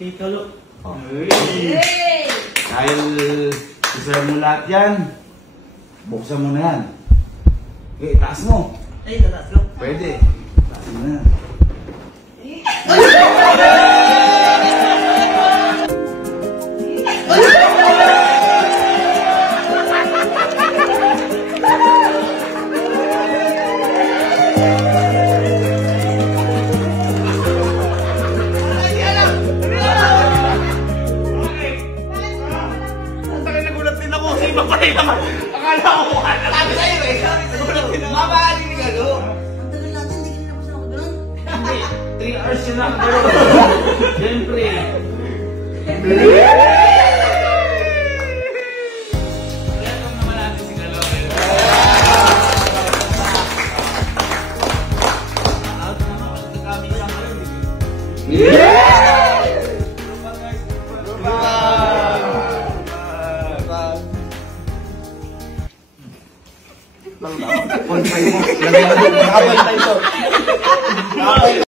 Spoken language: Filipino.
Kalo. Dahil isa mo lahat yan, buksan mo na yan. Okay, taas mo. Ay, tataas ko. Pwede. Taas mo na yan. Mapalay naman! Akala ko kung ano! Sabi sa'yo eh! Nagulat din ako! Mamahalin ni Galo! Ang tagal natin, hindi ka nilapos ako doon. Hindi. 3 hours yun lang. Siyempre. Welcome naman natin si Galo. Out naman. Nagkami siyang alam. Nakabalik tayo.